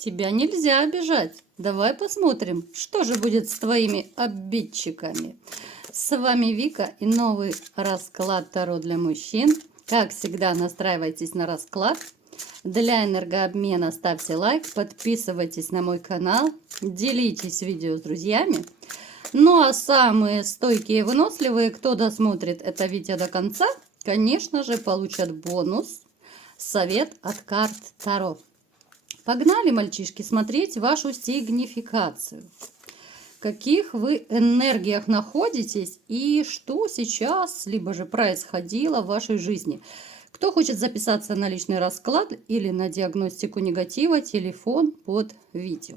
Тебя нельзя обижать. Давай посмотрим, что же будет с твоими обидчиками. С вами Вика и новый расклад Таро для мужчин. Как всегда, настраивайтесь на расклад. Для энергообмена ставьте лайк, подписывайтесь на мой канал, делитесь видео с друзьями. Ну а самые стойкие и выносливые, кто досмотрит это видео до конца, конечно же, получат бонус «Совет от карт Таро». Погнали, мальчишки, смотреть вашу сигнификацию. В каких вы энергиях находитесь и что сейчас, либо же происходило в вашей жизни. Кто хочет записаться на личный расклад или на диагностику негатива, телефон под видео.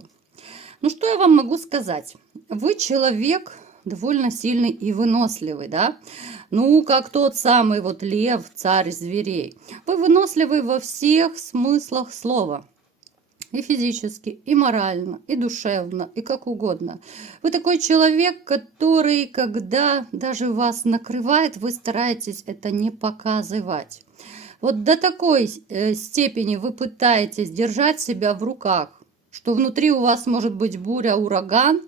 Ну, что я вам могу сказать? Вы человек довольно сильный и выносливый, да? Ну, как тот самый вот лев, царь зверей. Вы выносливый во всех смыслах слова. И физически, и морально, и душевно, и как угодно. Вы такой человек, который, когда даже вас накрывает, вы стараетесь это не показывать. Вот до такой степени вы пытаетесь держать себя в руках, что внутри у вас может быть буря, ураган,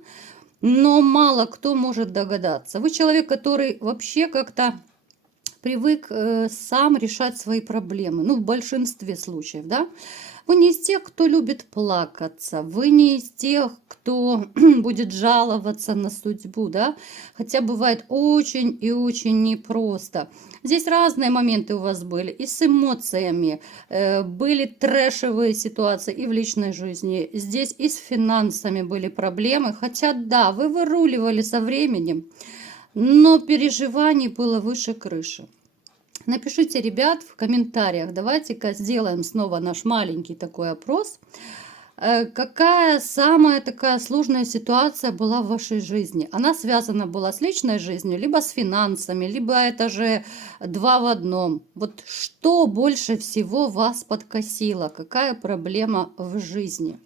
но мало кто может догадаться. Вы человек, который вообще как-то привык сам решать свои проблемы, ну, в большинстве случаев, да. Вы не из тех, кто любит плакаться, вы не из тех, кто будет жаловаться на судьбу, да, хотя бывает очень и очень непросто. Здесь разные моменты у вас были, и с эмоциями, были трэшевые ситуации и в личной жизни, здесь и с финансами были проблемы, хотя да, вы выруливали со временем, но переживаний было выше крыши. Напишите, ребят, в комментариях, давайте-ка сделаем снова наш маленький такой опрос. Какая самая такая сложная ситуация была в вашей жизни? Она связана была с личной жизнью, либо с финансами, либо это же два в одном. Вот что больше всего вас подкосило? Какая проблема в жизни?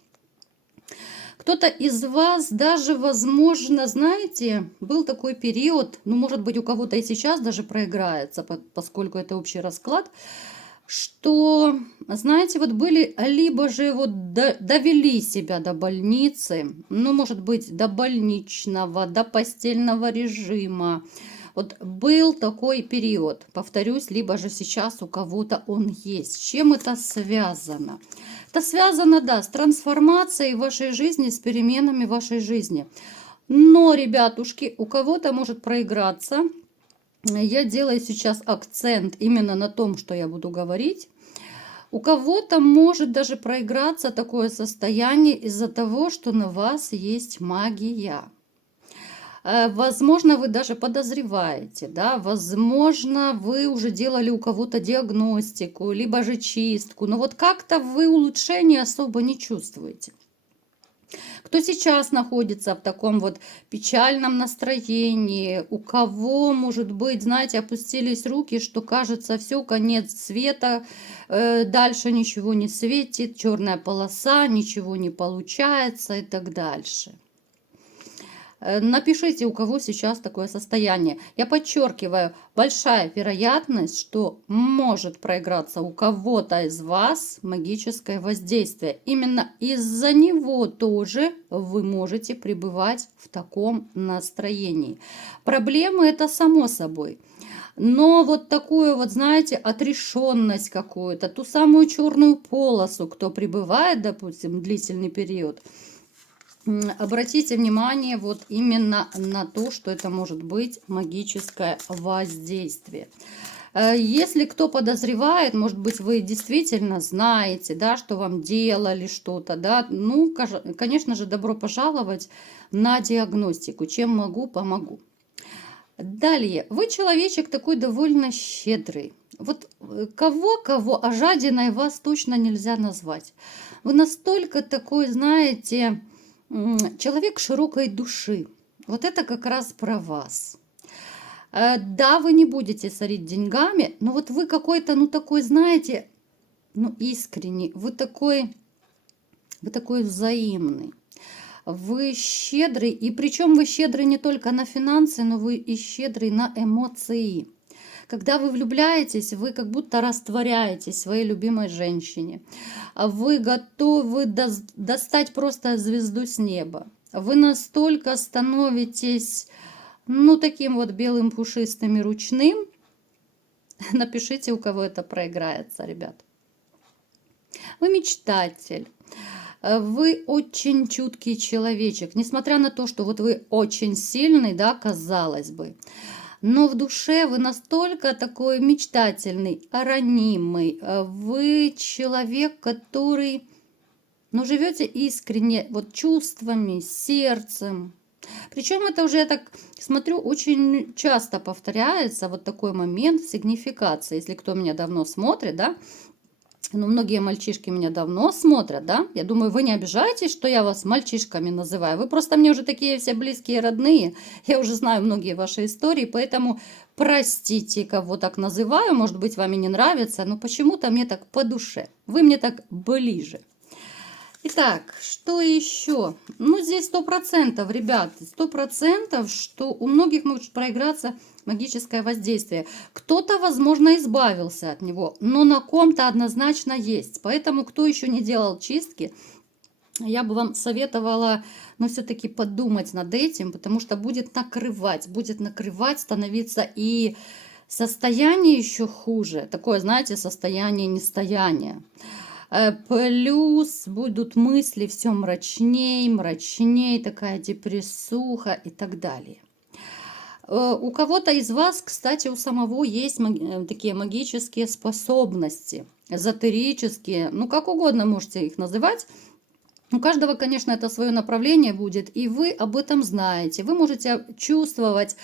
Кто-то из вас даже, возможно, знаете, был такой период, ну, может быть, у кого-то и сейчас даже проиграется, поскольку это общий расклад, что, знаете, вот были, либо же вот довели себя до больницы, ну, может быть, до больничного, до постельного режима. Вот был такой период, повторюсь, либо же сейчас у кого-то он есть. С чем это связано? Это связано, да, с трансформацией вашей жизни, с переменами вашей жизни. Но, ребятушки, у кого-то может проиграться. Я делаю сейчас акцент именно на том, что я буду говорить. У кого-то может даже проиграться такое состояние из-за того, что на вас есть магия. Возможно, вы даже подозреваете, да, возможно, вы уже делали у кого-то диагностику, либо же чистку, но вот как-то вы улучшения особо не чувствуете. Кто сейчас находится в таком вот печальном настроении, у кого, может быть, знаете, опустились руки, что кажется, все, конец света, дальше ничего не светит, черная полоса, ничего не получается и так дальше. Напишите, у кого сейчас такое состояние. Я подчеркиваю, большая вероятность, что может проиграться у кого-то из вас магическое воздействие. Именно из-за него тоже вы можете пребывать в таком настроении. Проблемы это само собой. Но вот такую вот, знаете, отрешенность какую-то, ту самую черную полосу, кто пребывает, допустим, длительный период, обратите внимание вот именно на то, что это может быть магическое воздействие. Если кто подозревает, может быть, вы действительно знаете, да, что вам делали что-то, да, ну, конечно же, добро пожаловать на диагностику. Чем могу, помогу. Далее, вы человечек такой довольно щедрый. Вот кого-кого, а жадиной вас точно нельзя назвать. Вы настолько такой, знаете, человек широкой души. Вот это как раз про вас. Да, вы не будете сорить деньгами, но вот вы какой-то, ну такой, знаете, ну искренний, вы такой взаимный. Вы щедрый, и причем вы щедрый не только на финансы, но вы и щедрый на эмоции. Когда вы влюбляетесь, вы как будто растворяетесь в своей любимой женщине. Вы готовы достать просто звезду с неба. Вы настолько становитесь, ну, таким вот белым, пушистым и ручным. Напишите, у кого это проиграется, ребят. Вы мечтатель. Вы очень чуткий человечек. Несмотря на то, что вот вы очень сильный, да, казалось бы. Но в душе вы настолько такой мечтательный, ранимый. Вы человек, который, ну, живете искренне, вот чувствами, сердцем. Причем это уже, я так смотрю, очень часто повторяется вот такой момент в сигнификации. Если кто меня давно смотрит, да, ну, многие мальчишки меня давно смотрят, да? Я думаю, вы не обижаетесь, что я вас мальчишками называю. Вы просто мне уже такие все близкие, родные. Я уже знаю многие ваши истории, поэтому простите, кого так называю. Может быть, вам и не нравится, но почему-то мне так по душе. Вы мне так ближе. Итак, что еще? Ну, здесь 100%, ребят, 100%, что у многих может проиграться магическое воздействие. Кто-то, возможно, избавился от него, но на ком-то однозначно есть. Поэтому, кто еще не делал чистки, я бы вам советовала, но все-таки подумать над этим, потому что будет накрывать, становиться и состояние еще хуже. Такое, знаете, состояние нестояния. Плюс будут мысли все мрачней, такая депрессуха и так далее. У кого-то из вас, кстати, у самого есть такие магические способности, эзотерические, ну как угодно можете их называть. У каждого, конечно, это свое направление будет, и вы об этом знаете. Вы можете чувствовать,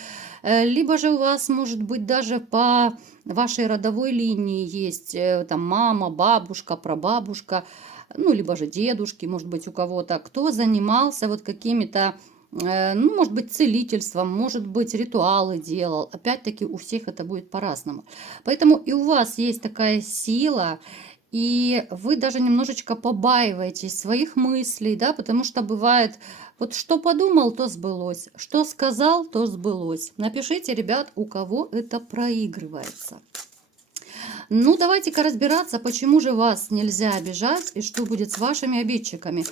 либо же у вас, может быть, даже по вашей родовой линии есть там мама, бабушка, прабабушка, ну, либо же дедушки, может быть, у кого-то, кто занимался вот какими-то, ну, может быть, целительством, может быть, ритуалы делал. Опять-таки, у всех это будет по-разному. Поэтому и у вас есть такая сила, и вы даже немножечко побаиваетесь своих мыслей, да, потому что бывает, вот что подумал, то сбылось, что сказал, то сбылось. Напишите, ребят, у кого это проигрывается. Ну, давайте-ка разбираться, почему же вас нельзя обижать и что будет с вашими обидчиками.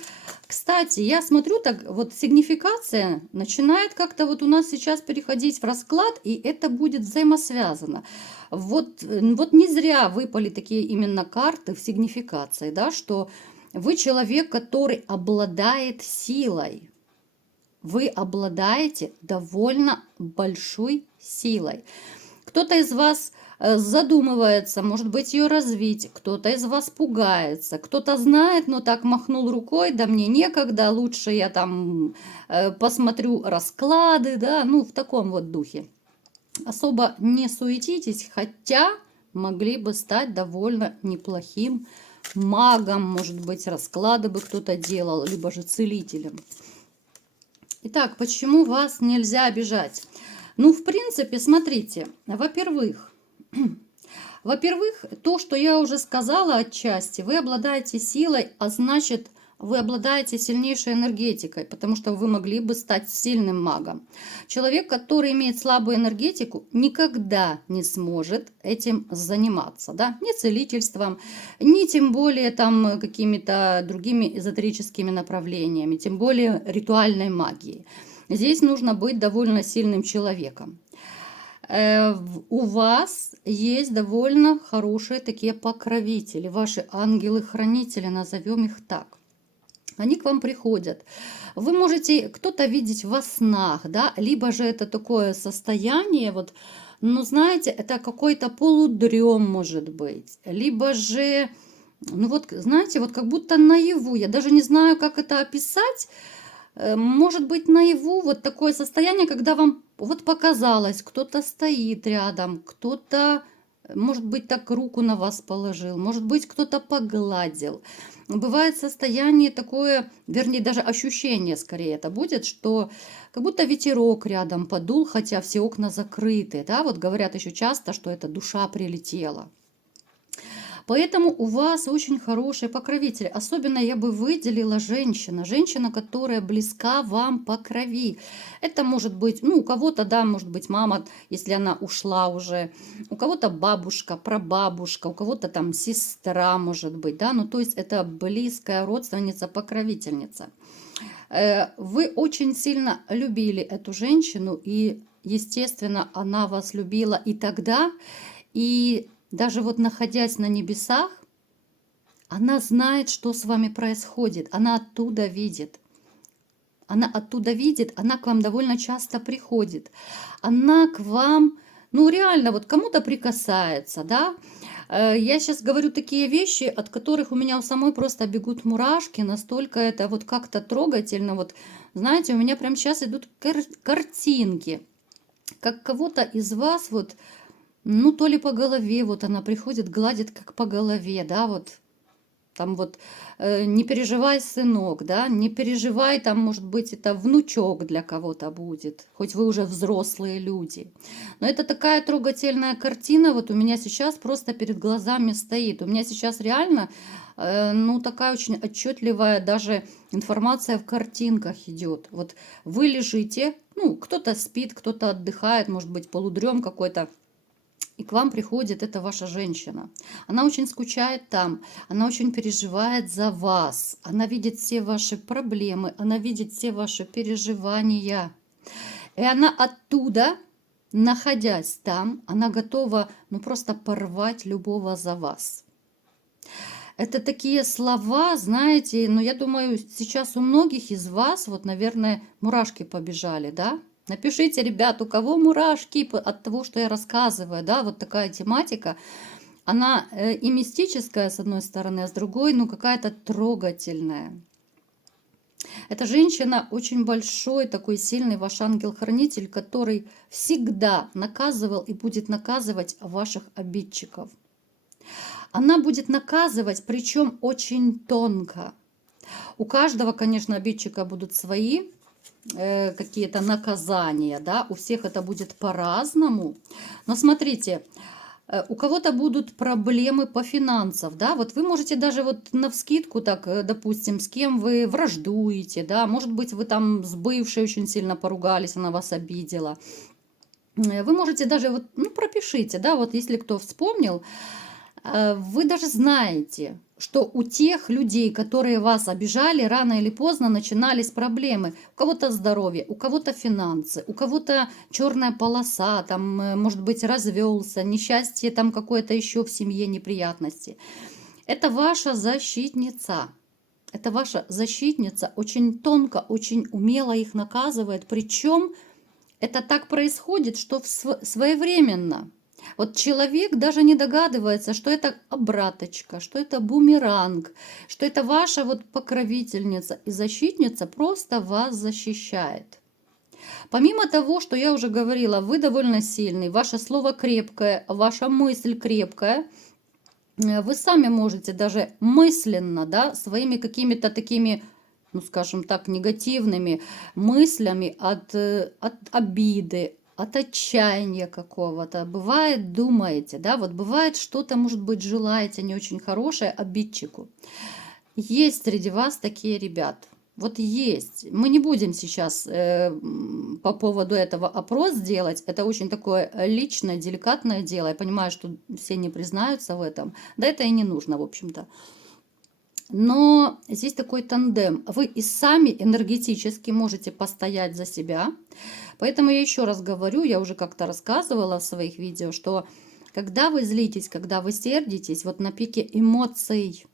Кстати, я смотрю, так вот сигнификация начинает как-то вот у нас сейчас переходить в расклад, и это будет взаимосвязано. Вот не зря выпали такие именно карты в сигнификации, да, что вы человек, который обладает силой. Вы обладаете довольно большой силой. Кто-то из вас задумывается, может быть, ее развить, кто-то из вас пугается, кто-то знает, но так махнул рукой, да мне некогда, лучше я там посмотрю расклады, да, ну в таком вот духе. Особо не суетитесь, хотя могли бы стать довольно неплохим магом, может быть, расклады бы кто-то делал, либо же целителем. Итак, почему вас нельзя обижать? Ну, в принципе, смотрите, во-первых, то, что я уже сказала отчасти, вы обладаете силой, а значит, вы обладаете сильнейшей энергетикой, потому что вы могли бы стать сильным магом. Человек, который имеет слабую энергетику, никогда не сможет этим заниматься, да? Ни целительством, ни тем более там какими-то другими эзотерическими направлениями, тем более ритуальной магией. Здесь нужно быть довольно сильным человеком. У вас есть довольно хорошие такие покровители, ваши ангелы-хранители, назовем их так. Они к вам приходят. Вы можете кто-то видеть во снах, да, либо же это такое состояние, вот, ну, знаете, это какой-то полудрем может быть, либо же, ну, вот, знаете, вот как будто наяву, я даже не знаю, как это описать. Может быть, наяву вот такое состояние, когда вам вот показалось, кто-то стоит рядом, кто-то, может быть, так руку на вас положил, может быть, кто-то погладил. Бывает состояние такое, вернее, даже ощущение скорее это будет, что как будто ветерок рядом подул, хотя все окна закрыты, да, вот говорят еще часто, что это душа прилетела. Поэтому у вас очень хороший покровитель. Особенно я бы выделила женщина. Женщина, которая близка вам по крови. Это может быть, ну, у кого-то, да, может быть мама, если она ушла уже. У кого-то бабушка, прабабушка, у кого-то там сестра, может быть, да. Ну, то есть это близкая родственница, покровительница. Вы очень сильно любили эту женщину, и, естественно, она вас любила и тогда, и даже вот находясь на небесах, она знает, что с вами происходит, она оттуда видит. Она оттуда видит, она к вам довольно часто приходит. Она к вам, ну реально, вот кому-то прикасается, да. Я сейчас говорю такие вещи, от которых у меня у самой просто бегут мурашки, настолько это вот как-то трогательно. Вот, знаете, у меня прямо сейчас идут картинки, как кого-то из вас вот, ну то ли по голове, вот она приходит, гладит как по голове, да, вот. Там вот не переживай, сынок, да, не переживай, там, может быть, это внучок для кого-то будет, хоть вы уже взрослые люди. Но это такая трогательная картина, вот у меня сейчас просто перед глазами стоит. У меня сейчас реально, ну, такая очень отчетливая даже информация в картинках идет. Вот вы лежите, ну, кто-то спит, кто-то отдыхает, может быть, полудрем какой-то. И к вам приходит эта ваша женщина. Она очень скучает там, она очень переживает за вас, она видит все ваши проблемы, она видит все ваши переживания. И она оттуда, находясь там, она готова, ну, просто порвать любого за вас. Это такие слова, знаете, но я думаю, сейчас у многих из вас, вот, наверное, мурашки побежали, да? Напишите, ребят, у кого мурашки от того, что я рассказываю, да, вот такая тематика. Она и мистическая, с одной стороны, а с другой, ну, какая-то трогательная. Эта женщина очень большой, такой сильный ваш ангел-хранитель, который всегда наказывал и будет наказывать ваших обидчиков. Она будет наказывать, причем очень тонко. У каждого, конечно, обидчика будут свои какие-то наказания, да, у всех это будет по-разному. Но смотрите, у кого-то будут проблемы по финансам, да, вот вы можете даже вот навскидку так, допустим, с кем вы враждуете, да, может быть, вы там с бывшей очень сильно поругались, она вас обидела. Вы можете даже вот, ну, пропишите, да, вот если кто вспомнил, вы даже знаете, что у тех людей, которые вас обижали, рано или поздно начинались проблемы. У кого-то здоровье, у кого-то финансы, у кого-то черная полоса, там, может быть, развелся, несчастье там какое-то еще в семье, неприятности. Это ваша защитница. Это ваша защитница очень тонко, очень умело их наказывает. Причем это так происходит, что своевременно. Вот человек даже не догадывается, что это обраточка, что это бумеранг, что это ваша вот покровительница и защитница просто вас защищает. Помимо того, что я уже говорила, вы довольно сильный, ваше слово крепкое, ваша мысль крепкая, вы сами можете даже мысленно, да, своими какими-то такими, ну, скажем так, негативными мыслями от обиды, от отчаяния какого-то. Бывает, думаете, да, вот бывает что-то, может быть, желаете не очень хорошее обидчику. Есть среди вас такие ребята. Вот есть. Мы не будем сейчас по поводу этого опрос делать. Это очень такое личное, деликатное дело. Я понимаю, что все не признаются в этом. Да это и не нужно, в общем-то. Но здесь такой тандем. Вы и сами энергетически можете постоять за себя. Поэтому я еще раз говорю, я уже как-то рассказывала в своих видео, что когда вы злитесь, когда вы сердитесь, вот на пике эмоций,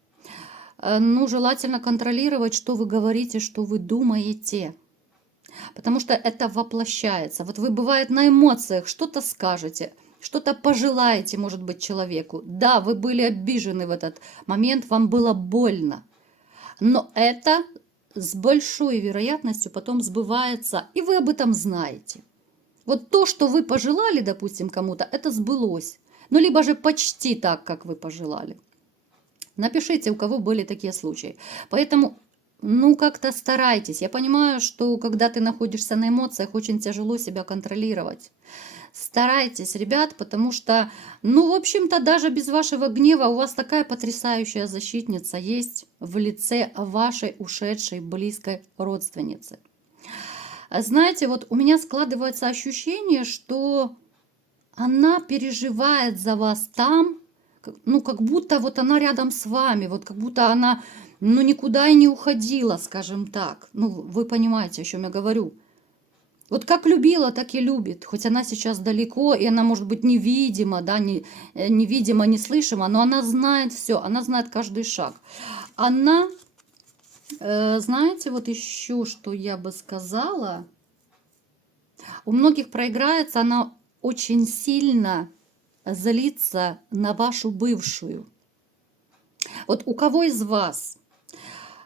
ну, желательно контролировать, что вы говорите, что вы думаете. Потому что это воплощается. Вот вы, бывает, на эмоциях что-то скажете, что-то пожелаете, может быть, человеку. Да, вы были обижены в этот момент, вам было больно. Но это с большой вероятностью потом сбывается, и вы об этом знаете. Вот то, что вы пожелали, допустим, кому-то, это сбылось. Ну, либо же почти так, как вы пожелали. Напишите, у кого были такие случаи. Поэтому, ну, как-то старайтесь. Я понимаю, что когда ты находишься на эмоциях, очень тяжело себя контролировать. Старайтесь, ребят, потому что, ну, в общем-то, даже без вашего гнева у вас такая потрясающая защитница есть в лице вашей ушедшей близкой родственницы. Знаете, вот у меня складывается ощущение, что она переживает за вас там, ну, как будто вот она рядом с вами, вот как будто она, ну, никуда и не уходила, скажем так. Ну, вы понимаете, о чем я говорю. Вот как любила, так и любит. Хоть она сейчас далеко, и она может быть невидима, да, невидима, неслышима, но она знает все, она знает каждый шаг. Она, знаете, вот еще, что я бы сказала, у многих проиграется, она очень сильно злится на вашу бывшую. Вот у кого из вас?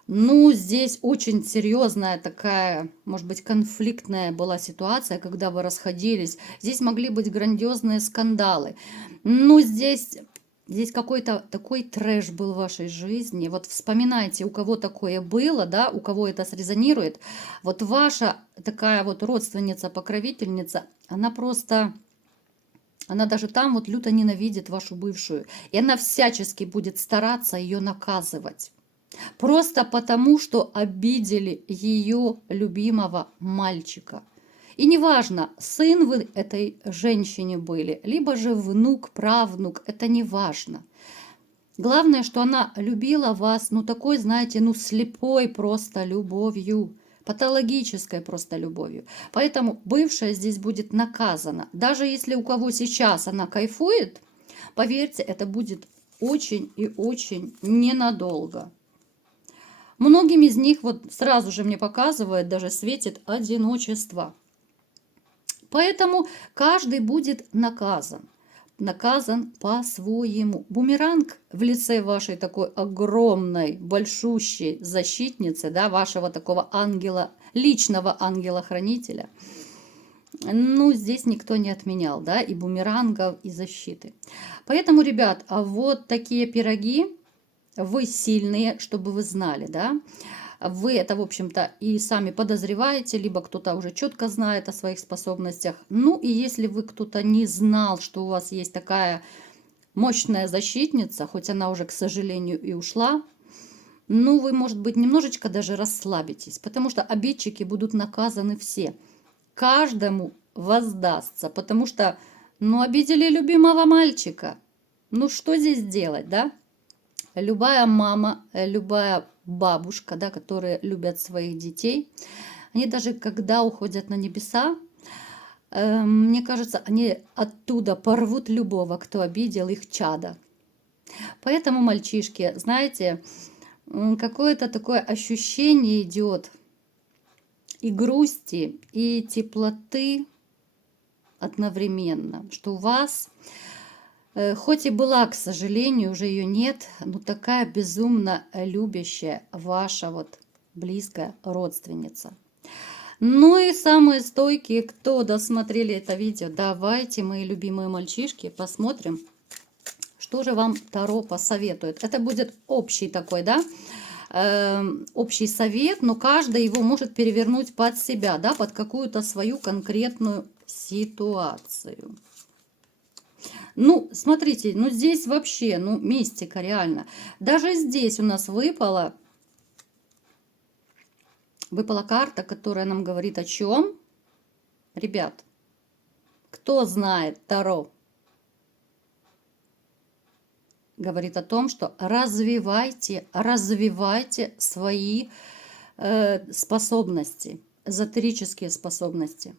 Ну, здесь очень серьезная такая, может быть, конфликтная была ситуация, когда вы расходились. Здесь могли быть грандиозные скандалы. Ну, здесь какой-то такой трэш был в вашей жизни. Вот вспоминайте, у кого такое было, да, у кого это срезонирует. Вот ваша такая вот родственница, покровительница, она просто... Она даже там вот люто ненавидит вашу бывшую. И она всячески будет стараться ее наказывать. Просто потому, что обидели ее любимого мальчика. И неважно, сын вы этой женщине были, либо же внук, правнук, это не важно. Главное, что она любила вас, ну такой, знаете, ну слепой просто любовью, патологической просто любовью. Поэтому бывшая здесь будет наказана. Даже если у кого сейчас она кайфует, поверьте, это будет очень и очень ненадолго. Многим из них вот сразу же мне показывает, даже светит одиночество. Поэтому каждый будет наказан. Наказан по-своему. Бумеранг в лице вашей такой огромной, большущей защитницы, да, вашего такого ангела, личного ангела-хранителя, ну, здесь никто не отменял, да, и бумерангов, и защиты. Поэтому, ребят, а вот такие пироги, вы сильные, чтобы вы знали, да. Вы это, в общем-то, и сами подозреваете, либо кто-то уже четко знает о своих способностях. Ну, и если вы кто-то не знал, что у вас есть такая мощная защитница, хоть она уже, к сожалению, и ушла, ну, вы, может быть, немножечко даже расслабитесь, потому что обидчики будут наказаны все. Каждому воздастся, потому что, ну, обидели любимого мальчика. Ну, что здесь делать, да? Любая мама, любая бабушка, да, которые любят своих детей, они даже когда уходят на небеса, мне кажется, они оттуда порвут любого, кто обидел их чада. Поэтому, мальчишки, знаете, какое-то такое ощущение идет и грусти, и теплоты одновременно, что у вас... Хоть и была, к сожалению, уже ее нет, но такая безумно любящая ваша вот близкая родственница. Ну и самые стойкие, кто досмотрели это видео, давайте, мои любимые мальчишки, посмотрим, что же вам Таро посоветует. Это будет общий такой, да, общий совет, но каждый его может перевернуть под себя, да, под какую-то свою конкретную ситуацию. Ну, смотрите, ну здесь вообще, ну, мистика реально. Даже здесь у нас выпала карта, которая нам говорит о чем? Ребят, кто знает Таро? Говорит о том, что развивайте свои способности, эзотерические способности.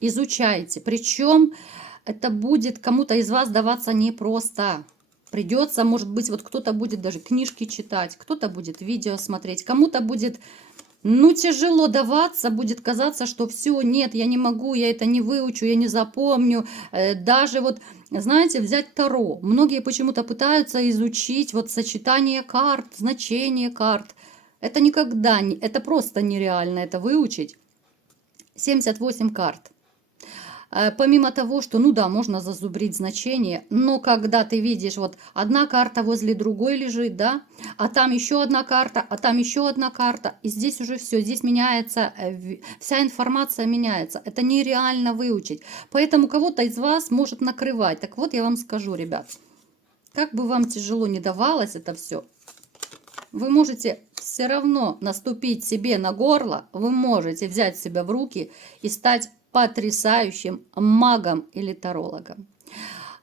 Изучайте. Причем это будет кому-то из вас даваться непросто. Придется, может быть, вот кто-то будет даже книжки читать, кто-то будет видео смотреть, кому-то будет, ну, тяжело даваться, будет казаться, что все, нет, я не могу, я это не выучу, я не запомню. Даже вот, знаете, взять Таро. Многие почему-то пытаются изучить вот сочетание карт, значение карт. Это никогда не, это просто нереально это выучить. 78 карт. Помимо того, что, ну да, можно зазубрить значение, но когда ты видишь, вот одна карта возле другой лежит, да, а там еще одна карта, а там еще одна карта, и здесь уже все, здесь меняется, вся информация меняется. Это нереально выучить. Поэтому кого-то из вас может накрывать. Так вот, я вам скажу, ребят, как бы вам тяжело не давалось это все, вы можете все равно наступить себе на горло, вы можете взять себя в руки и стать потрясающим магом или тарологом.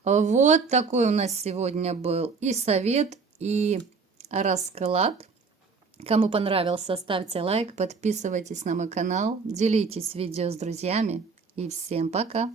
Вот такой у нас сегодня был и совет, и расклад. Кому понравился, ставьте лайк, подписывайтесь на мой канал, делитесь видео с друзьями. И всем пока!